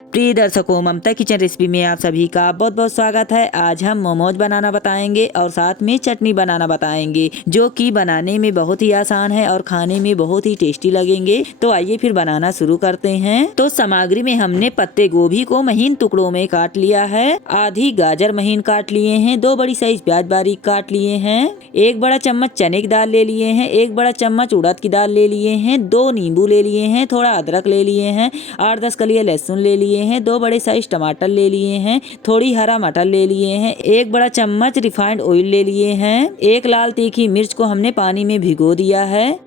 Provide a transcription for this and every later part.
प्रिय दर्शकों, ममता kitchen recipe में आप सभी का बहुत बहुत स्वागत है। आज हम मोमोज बनाना बताएंगे और साथ में चटनी बनाना बताएंगे, जो कि बनाने में बहुत ही आसान है और खाने में बहुत ही टेस्टी लगेंगे। तो आइए फिर बनाना शुरू करते हैं। तो सामग्री में हमने पत्ते गोभी को महीन टुकड़ों में काट लिया है, आधी गाजर महीन काट लिए हैं, 2 बड़ी साइज प्याज बारीक काट लिए हैं, 1 बड़ा चम्मच चने की दाल ले लिए हैं, 1 बड़ा चम्मच उड़द की दाल ले लिए हैं, 2 नींबू ले लिए हैं, थोड़ा अदरक ले लिए हैं, 8-10 कलियां लहसुन ले लिए हैं, 2 बड़े साइज टमाटर ले लिए हैं, थोड़ी हरा मटर ले लिए हैं, 1 बड़ा चम्मच रिफाइंड ऑयल ले लिए हैं, 1 लाल तीखी मिर्च को हमने पानी में भिगो दिया है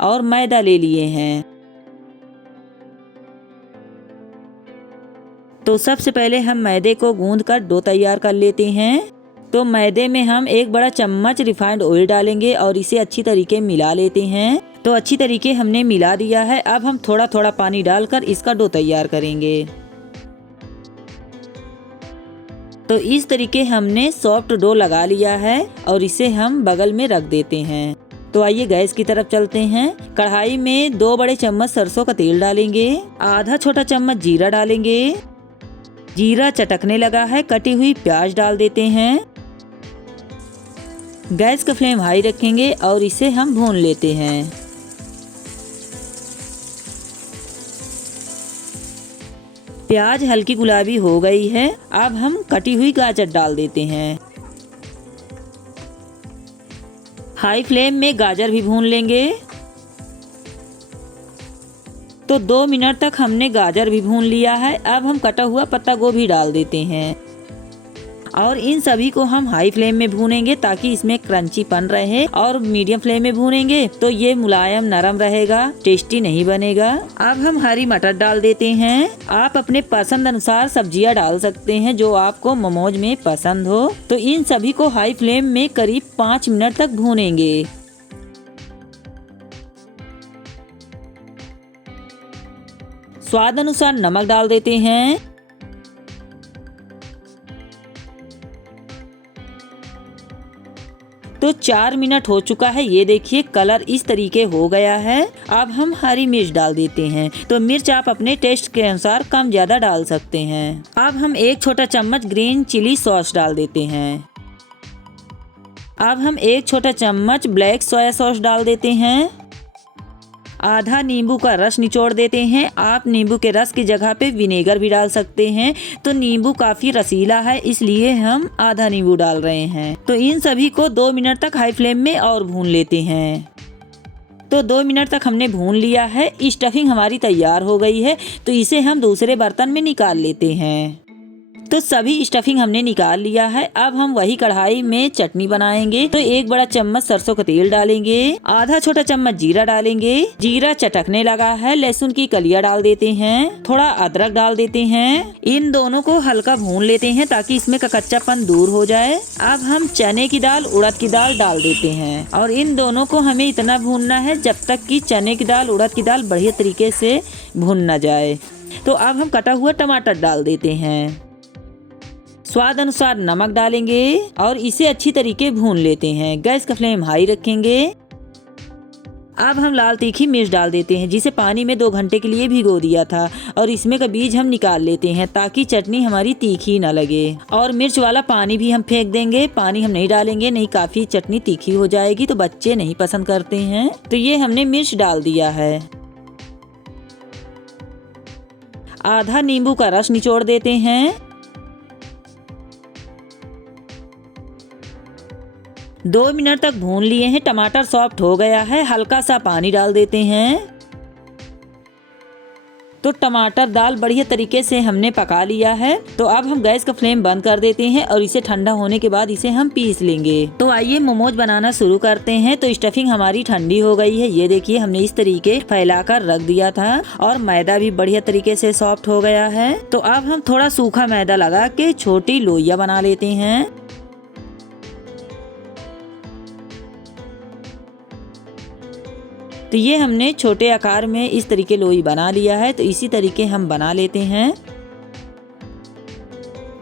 और मैदा ले लिए हैं। तो सबसे पहले हम मैदे को गूंद कर डो तैयार कर लेते हैं। तो मैदे में हम 1 बड़ा चम्मच रिफाइंड ऑयल डालेंगे और इसे अच्छी तरीके मिला लेते हैं। तो अच्छी तरीके हमने मिला दिया है। अब हम थोड़ा थोड़ा पानी डालकर इसका डो तैयार करेंगे। तो इस तरीके हमने सॉफ्ट डो लगा लिया है और इसे हम बगल में रख देते हैं। तो आइए गैस की तरफ चलते हैं। कढ़ाई में 2 बड़े चम्मच सरसों का तेल डालेंगे, आधा छोटा चम्मच जीरा डालेंगे। जीरा चटकने लगा है, कटी हुई प्याज डाल देते हैं। गैस का फ्लेम हाई रखेंगे और इसे हम भून लेते हैं। प्याज हल्की गुलाबी हो गई है। अब हम कटी हुई गाजर डाल देते हैं। हाई फ्लेम में गाजर भी भून लेंगे। तो 2 मिनट तक हमने गाजर भी भून लिया है। अब हम कटा हुआ पत्ता गोभी डाल देते हैं और इन सभी को हम हाई फ्लेम में भूनेंगे ताकि इसमें क्रंचीपन रहे, और मीडियम फ्लेम में भूनेंगे तो ये मुलायम नरम रहेगा, टेस्टी नहीं बनेगा। अब हम हरी मटर डाल देते हैं। आप अपने पसंद अनुसार सब्जियां डाल सकते हैं जो आपको मोमोज में पसंद हो। तो इन सभी को हाई फ्लेम में करीब 5 मिनट तक भूनेंगे। स्वाद अनुसार नमक डाल देते हैं। तो 4 मिनट हो चुका है। ये देखिए कलर इस तरीके हो गया है। अब हम हरी मिर्च डाल देते हैं। तो मिर्च आप अपने टेस्ट के अनुसार कम ज्यादा डाल सकते हैं। अब हम 1 छोटा चम्मच ग्रीन चिली सॉस डाल देते हैं। अब हम 1 छोटा चम्मच ब्लैक सोया सॉस डाल देते हैं। आधा नींबू का रस निचोड़ देते हैं। आप नींबू के रस की जगह पे विनेगर भी डाल सकते हैं। तो नींबू काफी रसीला है, इसलिए हम आधा नींबू डाल रहे हैं। तो इन सभी को 2 मिनट तक हाई फ्लेम में और भून लेते हैं। तो 2 मिनट तक हमने भून लिया है। स्टफिंग हमारी तैयार हो गई है। तो इसे हम दूसरे बर्तन में निकाल लेते हैं। तो सभी स्टफिंग हमने निकाल लिया है। अब हम वही कढ़ाई में चटनी बनाएंगे। तो 1 बड़ा चम्मच सरसों का तेल डालेंगे, आधा छोटा चम्मच जीरा डालेंगे। जीरा चटकने लगा है, लहसुन की कलियां डाल देते हैं, थोड़ा अदरक डाल देते हैं। इन दोनों को हल्का भून लेते हैं ताकि इसमें का कच्चापन दूर हो जाए। अब हम चने की दाल उड़द की दाल डाल देते हैं और इन दोनों को हमें इतना भूनना है जब तक कि चने की दाल उड़द की दाल बढ़िया तरीके से भून न जाए। तो अब हम कटा हुआ टमाटर डाल देते हैं। स्वाद अनुसार नमक डालेंगे और इसे अच्छी तरीके भून लेते हैं। गैस का फ्लेम हाई रखेंगे। अब हम लाल तीखी मिर्च डाल देते हैं, जिसे पानी में 2 घंटे के लिए भिगो दिया था, और इसमें का बीज हम निकाल लेते हैं ताकि चटनी हमारी तीखी ना लगे। और मिर्च वाला पानी भी हम फेंक देंगे। पानी हम नहीं डालेंगे, नहीं काफी चटनी तीखी हो जाएगी तो बच्चे नहीं पसंद करते हैं। तो ये हमने मिर्च डाल दिया है। आधा नींबू का रस निचोड़ देते हैं। 2 मिनट तक भून लिए हैं। टमाटर सॉफ्ट हो गया है। हल्का सा पानी डाल देते हैं। तो टमाटर दाल बढ़िया तरीके से हमने पका लिया है। तो अब हम गैस का फ्लेम बंद कर देते हैं और इसे ठंडा होने के बाद इसे हम पीस लेंगे। तो आइए मोमोज बनाना शुरू करते हैं। तो स्टफिंग हमारी ठंडी हो गई है। ये देखिए हमने इस तरीके फैलाकर रख दिया था और मैदा भी बढ़िया तरीके से सॉफ्ट हो गया है। तो अब हम थोड़ा सूखा मैदा लगा के छोटी लोइयां बना लेते हैं। तो ये हमने छोटे आकार में इस तरीके लोई बना लिया है। तो इसी तरीके हम बना लेते हैं।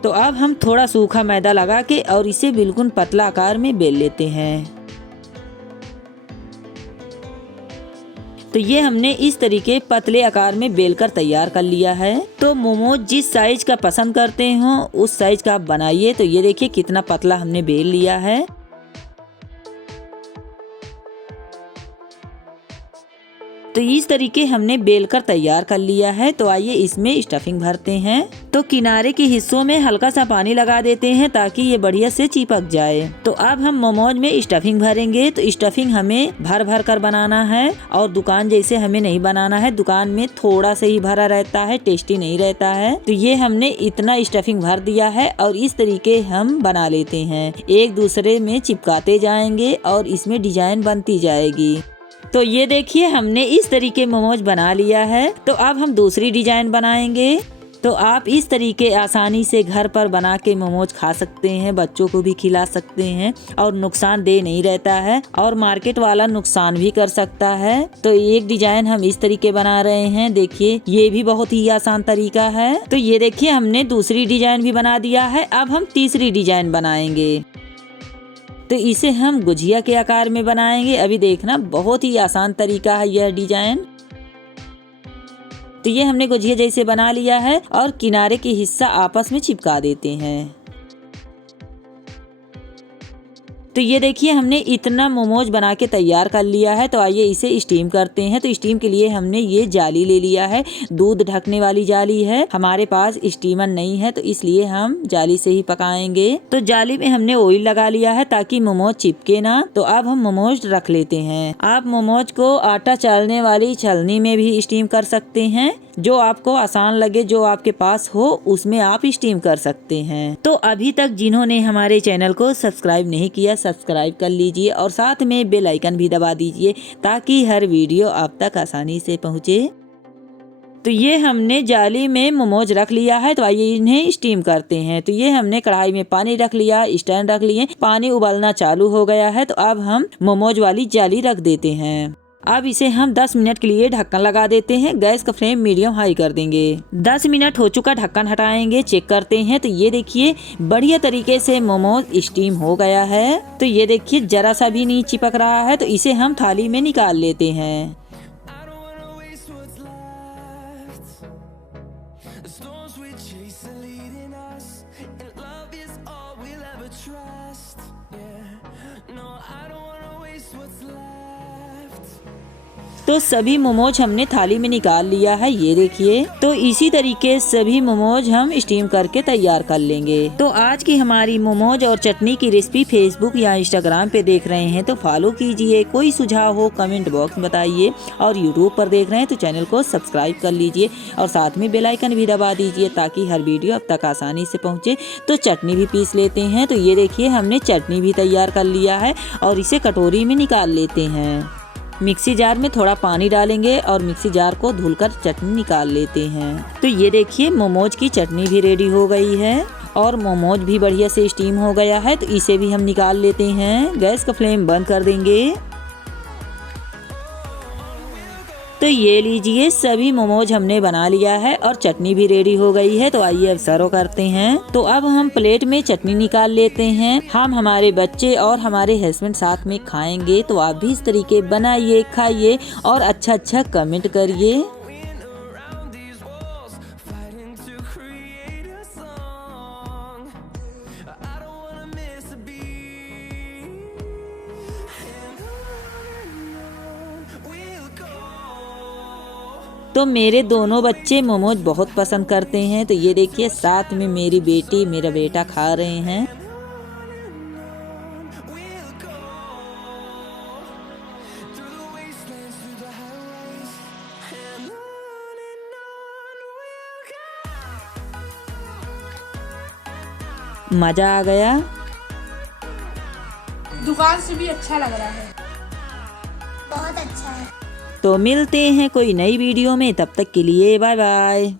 तो अब हम थोड़ा सूखा मैदा लगा के और इसे बिल्कुल पतला आकार में बेल लेते हैं। तो ये हमने इस तरीके पतले आकार में बेलकर तैयार कर लिया है। तो मोमोज जिस साइज का पसंद करते हो उस साइज का आप बनाइए। तो ये देखिए कितना पतला हमने बेल लिया है। तो इस तरीके हमने बेलकर तैयार कर लिया है। तो आइए इसमें स्टफिंग भरते हैं। तो किनारे के हिस्सों में हल्का सा पानी लगा देते हैं ताकि ये बढ़िया से चिपक जाए। तो अब हम मोमोज में स्टफिंग भरेंगे। तो स्टफिंग हमें भर भर कर बनाना है और दुकान जैसे हमें नहीं बनाना है। दुकान में थोड़ा सा ही भरा रहता है, टेस्टी नहीं रहता है। तो ये हमने इतना स्टफिंग भर दिया है और इस तरीके हम बना लेते हैं। एक दूसरे में चिपकाते जाएंगे और इसमें डिजाइन बनती जाएगी। तो ये देखिए हमने इस तरीके मोमोज बना लिया है। तो अब हम दूसरी डिजाइन बनाएंगे। तो आप इस तरीके आसानी से घर पर बना के मोमोज खा सकते हैं, बच्चों को भी खिला सकते हैं और नुकसानदेह नहीं रहता है और मार्केट वाला नुकसान भी कर सकता है। तो एक डिजाइन हम इस तरीके बना रहे हैं। देखिए ये भी बहुत ही आसान तरीका है। तो ये देखिए हमने दूसरी डिजाइन भी बना दिया है। अब हम तीसरी डिजाइन बनाएंगे। तो इसे हम गुजिया के आकार में बनाएंगे। अभी देखना बहुत ही आसान तरीका है यह डिजाइन। तो ये हमने गुजिया जैसे बना लिया है और किनारे के हिस्सा आपस में चिपका देते हैं। तो ये देखिए हमने इतना मोमोज बना के तैयार कर लिया है। तो आइए इसे स्टीम करते हैं। तो स्टीम के लिए हमने ये जाली ले लिया है, दूध ढकने वाली जाली है। हमारे पास स्टीमर नहीं है तो इसलिए हम जाली से ही पकाएंगे। तो जाली में हमने ऑयल लगा लिया है ताकि मोमोज चिपके ना। तो अब हम मोमोज रख लेते हैं। आप मोमोज को आटा चालने वाली छलनी में भी स्टीम कर सकते हैं, जो आपको आसान लगे, जो आपके पास हो उसमें आप स्टीम कर सकते हैं। तो अभी तक जिन्होंने हमारे चैनल को सब्सक्राइब नहीं किया सब्सक्राइब कर लीजिए और साथ में बेल आइकन भी दबा दीजिए ताकि हर वीडियो आप तक आसानी से पहुंचे। तो ये हमने जाली में मोमोज रख लिया है। तो आइए इन्हें स्टीम करते हैं। तो ये हमने कढ़ाई में पानी रख लिया, स्टैंड रख लिए, पानी उबलना चालू हो गया है। तो अब हम मोमोज वाली जाली रख देते हैं। अब इसे हम 10 मिनट के लिए ढक्कन लगा देते हैं। गैस का फ्लेम मीडियम हाई कर देंगे। 10 मिनट हो चुका, ढक्कन हटाएंगे, चेक करते हैं। तो ये देखिए बढ़िया तरीके से मोमोज स्टीम हो गया है। तो ये देखिए जरा सा भी नहीं चिपक रहा है। तो इसे हम थाली में निकाल लेते हैं। तो सभी मोमोज हमने थाली में निकाल लिया है, ये देखिए। तो इसी तरीके सभी मोमोज हम स्टीम करके तैयार कर लेंगे। तो आज की हमारी मोमोज और चटनी की रेसिपी फेसबुक या इंस्टाग्राम पे देख रहे हैं तो फॉलो कीजिए। कोई सुझाव हो कमेंट बॉक्स में बताइए और यूट्यूब पर देख रहे हैं तो चैनल को सब्सक्राइब कर लीजिए और साथ में बेल आइकन भी दबा दीजिए ताकि हर वीडियो अब तक आसानी से पहुँचे। तो चटनी भी पीस लेते हैं। तो ये देखिए हमने चटनी भी तैयार कर लिया है और इसे कटोरी में निकाल लेते हैं। मिक्सी जार में थोड़ा पानी डालेंगे और मिक्सी जार को धुलकर चटनी निकाल लेते हैं। तो ये देखिए मोमोज की चटनी भी रेडी हो गई है और मोमोज भी बढ़िया से स्टीम हो गया है। तो इसे भी हम निकाल लेते हैं। गैस का फ्लेम बंद कर देंगे। तो ये लीजिए सभी मोमोज हमने बना लिया है और चटनी भी रेडी हो गई है। तो आइए अब सर्व करते हैं। तो अब हम प्लेट में चटनी निकाल लेते हैं। हम हमारे बच्चे और हमारे हस्बैंड साथ में खाएंगे। तो आप भी इस तरीके बनाइए, खाइए और अच्छा कमेंट करिए। तो मेरे दोनों बच्चे मोमोज बहुत पसंद करते हैं। तो ये देखिए साथ में मेरी बेटी मेरा बेटा खा रहे हैं। मजा आ गया। दुकान से भी अच्छा लग रहा है, बहुत अच्छा है। तो मिलते हैं कोई नई वीडियो में, तब तक के लिए बाय बाय।